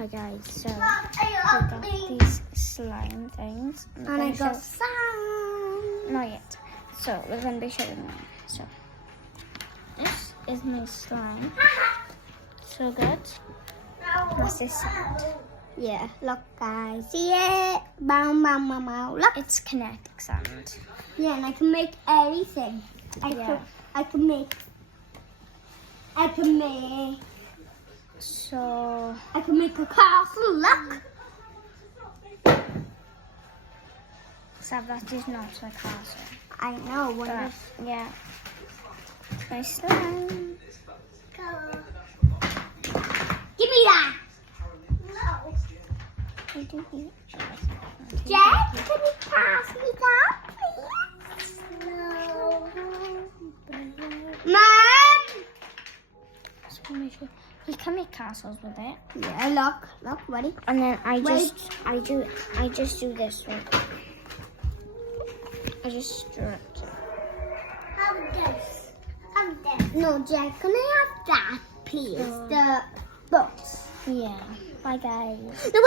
Hi guys, so I got these slime things. And I got some. Not yet. So we're going to be showing them. So this is my slime. So good. What's this sound? Yeah, look guys, see it? Bow, bow, bow, bow. Look. It's kinetic sound. Yeah, and I can make everything. I can make. So I can make a castle. Look. Sav, that is not a castle. I know. What But, is? yeah. It's my slime. Give me that. No. Jack, can you pass me that, please? No. Mom. So make sure you can make castles with it. Yeah, look, ready? And then I Wait. just do this one. I just do it. Have this. No, Jack, can I have that, please? The box. Yeah. Bye guys. No,